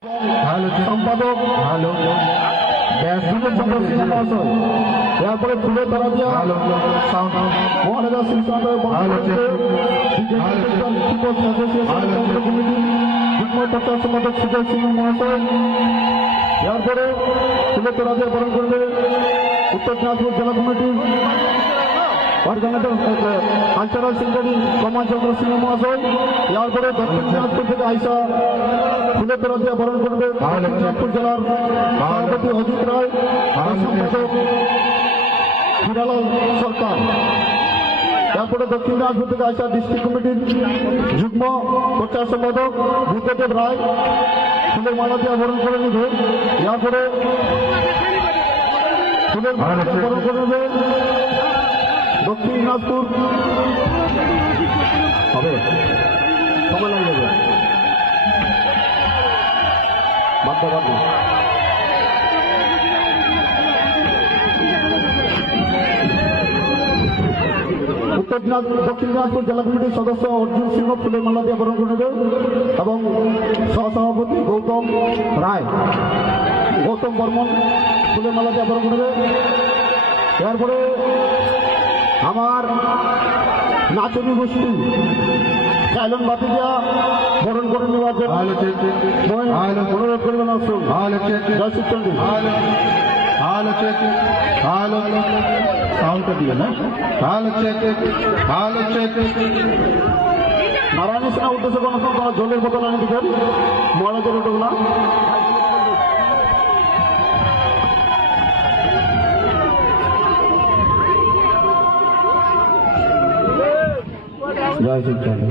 সম্পাদক এরপরে তুলে তারা দিয়া মহারাজা শ্রী সম্পাদক সুজয় সিংহ মহাশয় এরপরে তুলে তারা দিয়ে বরণ করবে উত্তর দিনাজপুর জেলা কমিটির কালচারাল সেক্রেটারি কমল চন্দ্র সিংহ মহাশয় এরপরে দক্ষিণ দিনাজপুর থেকে আইসা ফুলে তোরা দিয়ে বরণ করবে দক্ষিণ দিনাজপুর জেলার সভাপতি অজিত রায় সম্পাদক হিরালাল সরকার। এরপরে দক্ষিণ দিনাজপুর থেকে আইসা ডিস্ট্রিক্ট কমিটির যুগ্ম প্রচার সম্পাদক বুদ্ধদেব রায় ফুলের মালা দিয়ে বরণ করে নেবে। এরপরে ফুলের মালা দিয়ে বরণ করে নেবে দক্ষিণ দিনাজপুর হবে সময় লাগে যাবে দক্ষিণ দিনাজপুর জেলা কমিটির সদস্য অর্জুন সিংহ ফুলের মালা দিয়ে বরণ করে নেবে এবং সহসভাপতি গৌতম বর্মন ফুলের মালা দিয়ে বরণ করে নেবে। এরপরে আমার নাচনী গোষ্ঠী চাইলন বাতি দেওয়া বরণ করে নেওয়ার জন্য অনুরোধ করবেন আসুন। জয় শিবচন্ডী সাউন্ডটা দিবে না নারায়ণ সেনা উদ্দেশ্যে কোনো জলের বোতল আনি দিবেন মহারাজের ওটুগুলা। জয় শিবচন্ডী।